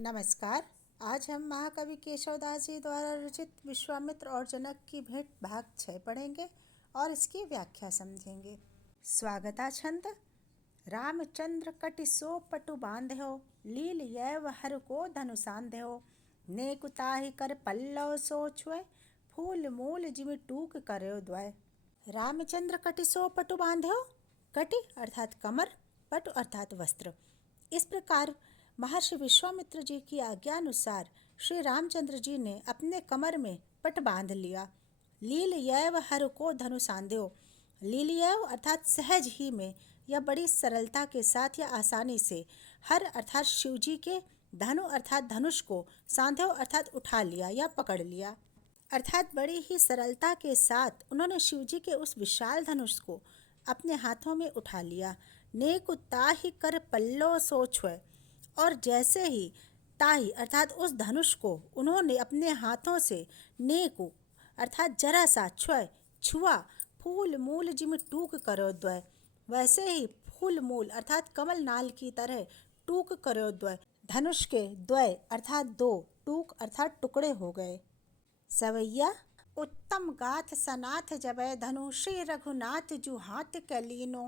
नमस्कार। आज हम महाकवि केशवदास जी द्वारा रचित विश्वामित्र और जनक की भेंट भाग 6 पढ़ेंगे और इसकी व्याख्या समझेंगे। स्वागता छंद। रामचंद्र कटि सो पटु बांध्यो, लील यैव हर को धनुषांध्यो। नेकु ताहि कर पल्लव सो छुए, फूल मूल जिमि टूक करयो द्वय। रामचंद्र कटि सो पटु बांध्यो। कटि अर्थात कमर, पटु अर्थात वस्त्र। इस प्रकार महर्षि विश्वामित्र जी की आज्ञानुसार श्री रामचंद्र जी ने अपने कमर में पट बांध लिया। लील यैव हर को धनुषांध्यो। लीलयैव अर्थात सहज ही में या बड़ी सरलता के साथ या आसानी से, हर अर्थात शिव जी के, धनु अर्थात धनुष को, सांध्यो अर्थात उठा लिया या पकड़ लिया। अर्थात बड़ी ही सरलता के साथ उन्होंने शिव जी के उस विशाल धनुष को अपने हाथों में उठा लिया। नेकु ताहि कर पल्लो सो छुए। और जैसे ही ताही अर्थात उस धनुष को उन्होंने अपने हाथों से नेकु अर्थात जरा सा छुआ, फूल मूल जिमि टूक करो द्वय, वैसे ही फूल मूल अर्थात कमल नाल की तरह टूक करो द्वय, धनुष के द्वय अर्थात दो, टूक अर्थात टुकड़े हो गए। सवैया। उत्तम गाथ सनाथ जबै धनु, श्री रघुनाथ जु हाथ कलीनो।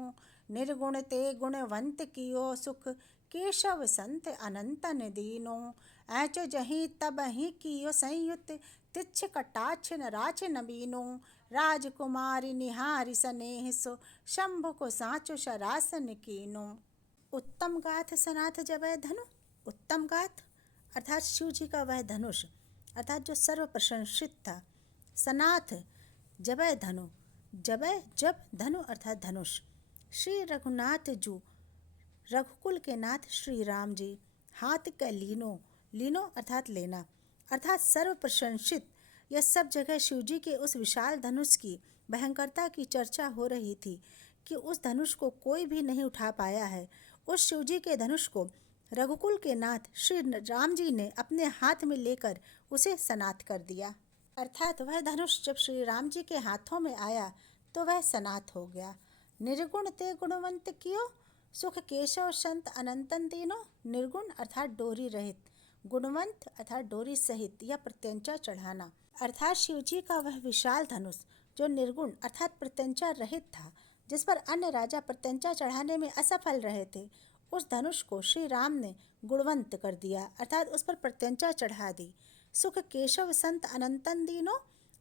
निर्गुण ते गुणवंत कियो सुख, केशव संत अनंतन दीनो। ऐचो जहीं तबहीं कियो संयुत, तिच्छ कटाक्ष नराच नबीनो। राजकुमारी निहारी सनेह सो, शंभु को साचो शरासन कीनो। उत्तम गाथ सनाथ जबै धनु। उत्तम गाथ अर्थात शिव जी का वह धनुष अर्थात जो सर्व प्रशंसित था। सनाथ जबै धनु, जबै जब, धनु अर्थात धनुष। श्री रघुनाथ जू रघुकुल के नाथ श्री राम जी। हाथ का लीनो, लीनो अर्थात लेना, अर्थात सर्व प्रशंसित। यह सब जगह शिव जी के उस विशाल धनुष की भयंकरता की चर्चा हो रही थी कि उस धनुष को कोई भी नहीं उठा पाया है। उस शिव जी के धनुष को रघुकुल के नाथ श्री राम जी ने अपने हाथ में लेकर उसे सनाथ कर दिया। अर्थात वह धनुष जब श्री राम जी के हाथों में आया तो वह सनाथ हो गया। निर्गुण ते गुणवंत कियो, सुख केशव संत अनंतन तीनों। निर्गुण अर्थात डोरी रहित, गुणवंत अर्थात डोरी सहित या प्रत्यंचा चढ़ाना। अर्थात शिव जी का वह विशाल धनुष जो निर्गुण अर्थात प्रत्यंचा रहित था, जिस पर अन्य राजा प्रत्यंचा चढ़ाने में असफल रहे थे, उस धनुष को श्री राम ने गुणवंत कर दिया अर्थात उस पर प्रत्यंचा चढ़ा दी। सुख केशव संत अनंतन दीनो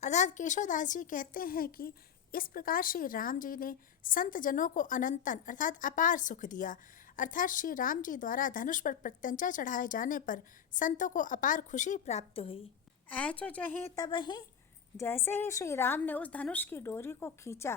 अर्थात केशवदास जी कहते हैं कि इस प्रकार श्री राम जी ने संत जनों को अनंतन अर्थात अपार सुख दिया। अर्थात श्री राम जी द्वारा धनुष पर प्रत्यंचा चढ़ाए जाने पर संतों को अपार खुशी प्राप्त हुई। ऐचो जहीं तबहीं, जैसे ही श्री राम ने उस धनुष की डोरी को खींचा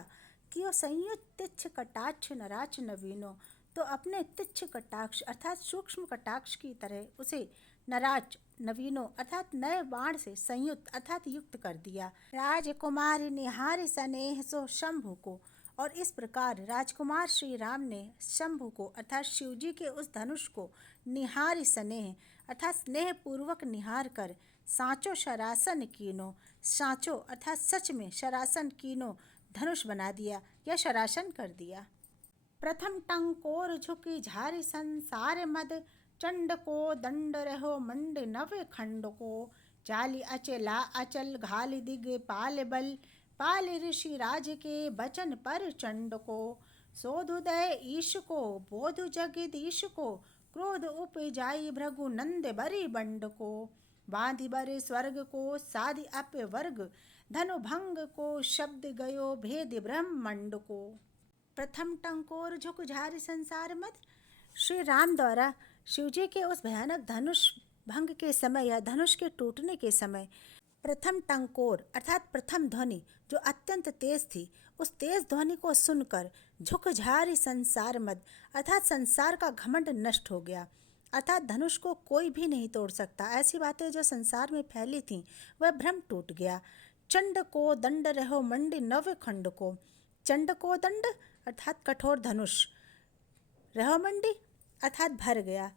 कि वो संयुक्त तिच्छ कटाक्ष नराच नवीनो, तो अपने तिच्छ कटाक्ष अर्थात सूक्ष्म कटाक्ष की तरह उसे नराच नवीनो अर्थात नए बाण से संयुक्त अर्थात युक्त कर दिया। राजकुमारी निहारी सनेह सो शंभु को। और इस प्रकार राजकुमार श्री राम ने शंभु को अर्थात शिव जी के उस धनुष को निहारी सनेह अर्थात स्नेह पूर्वक निहार कर सांचो शरासन कीनो, सांचो अर्थात सच में, शरासन कीनो धनुष बना दिया या शरासन कर दिया। प्रथम टंकोर झुकी झारी संसार मद, चंड को दंड रहो मंड नव खंड को। जाली अचला अचल घाल दिग पाल बल, पाल ऋषि राज के बचन पर चंड को। सोधुदय ईश को बोधु जगदीश को, क्रोध उपजाई भृगु नंद बरी बंड को। बांधि बर स्वर्ग को साधि अप वर्ग, धनु भंग को शब्द गयो भेद ब्रह्मंड को। प्रथम टंकोर झुक झारी संसार मद। श्री राम द्वारा शिव जी के उस भयानक धनुष भंग के समय या धनुष के टूटने के समय प्रथम टंकोर अर्थात प्रथम ध्वनि जो अत्यंत तेज थी, उस तेज ध्वनि को सुनकर झुक झारी संसार मद अर्थात संसार का घमंड नष्ट हो गया। अर्थात धनुष को कोई भी नहीं तोड़ सकता, ऐसी बातें जो संसार में फैली थीं वह भ्रम टूट गया। चंड को दंड रहो मंडी नव खंड को। चंड को दंड अर्थात कठोर धनुष, रहो मंडी अर्थात भर गया।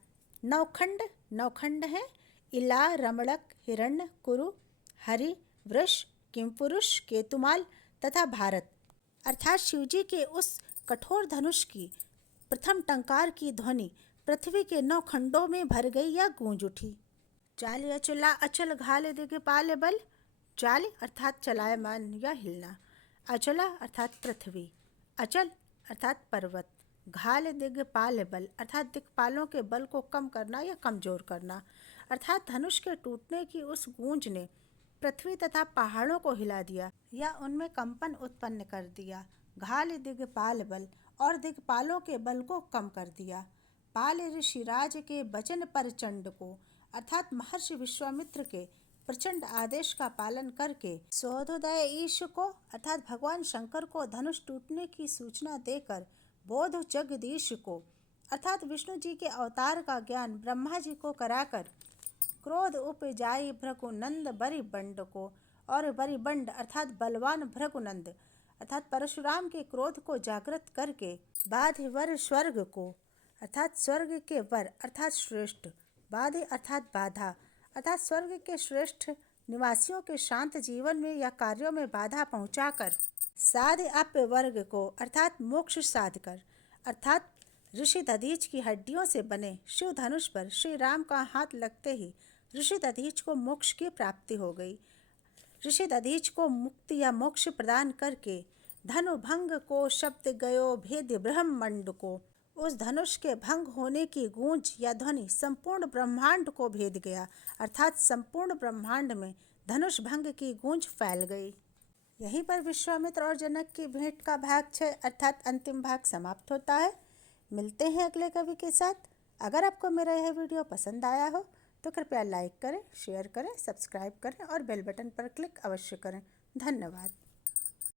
नवखंड, नवखंड है इला रमणक हिरण्य कुरु हरि वृष किमपुरुष केतुमाल तथा भारत। अर्थात शिवजी के उस कठोर धनुष की प्रथम टंकार की ध्वनि पृथ्वी के 9 खंडों में भर गई या गूंज उठी। चाल अचला अचल घाल दिग्पाल बल। चाल अर्थात चलायमान या हिलना, अचला अर्थात पृथ्वी, अचल अर्थात पर्वत, घाल दिग्पाल बल अर्थात दिक्पालों के बल को कम करना या कमजोर करना, अर्थात धनुष के टूटने की उस गूंज ने पृथ्वी तथा पहाड़ों को हिला दिया या उनमें कंपन उत्पन्न कर दिया। घाल दिग्पाल बल और दिग्पालों के बल को कम कर दिया। पाल ऋषिराज के वचन पर चंड को अर्थात महर्षि विश्वामित्र के प्रचंड आदेश का पालन करके स्वोदय ईश को अर्थात भगवान शंकर को धनुष टूटने की सूचना देकर बोध जगदीश को अर्थात विष्णु जी के अवतार का ज्ञान ब्रह्मा जी को कराकर क्रोध उपजाई भृगुनंद बरिबंड को और बरिबंड अर्थात बलवान भृगुनंद अर्थात परशुराम के क्रोध को जागृत करके बाधि वर स्वर्ग को अर्थात स्वर्ग के वर अर्थात श्रेष्ठ, बाधि अर्थात बाधा अर्थात स्वर्ग के श्रेष्ठ निवासियों के शांत जीवन में या कार्यों में बाधा पहुंचाकर साध अप्य वर्ग को अर्थात मोक्ष साध कर अर्थात ऋषि दधीच की हड्डियों से बने शिव धनुष पर श्री राम का हाथ लगते ही ऋषि दधीच को मोक्ष की प्राप्ति हो गई। ऋषि दधीच को मुक्ति या मोक्ष प्रदान करके धनु भंग को शब्द गयो भेद्य ब्रह्मंड को उस धनुष के भंग होने की गूंज या ध्वनि संपूर्ण ब्रह्मांड को भेद गया अर्थात संपूर्ण ब्रह्मांड में धनुष भंग की गूंज फैल गई। यहीं पर विश्वामित्र और जनक की भेंट का भाग 6 अर्थात अंतिम भाग समाप्त होता है। मिलते हैं अगले कवि के साथ। अगर आपको मेरा यह वीडियो पसंद आया हो तो कृपया लाइक करें, शेयर करें, सब्सक्राइब करें और बेल बटन पर क्लिक अवश्य करें। धन्यवाद।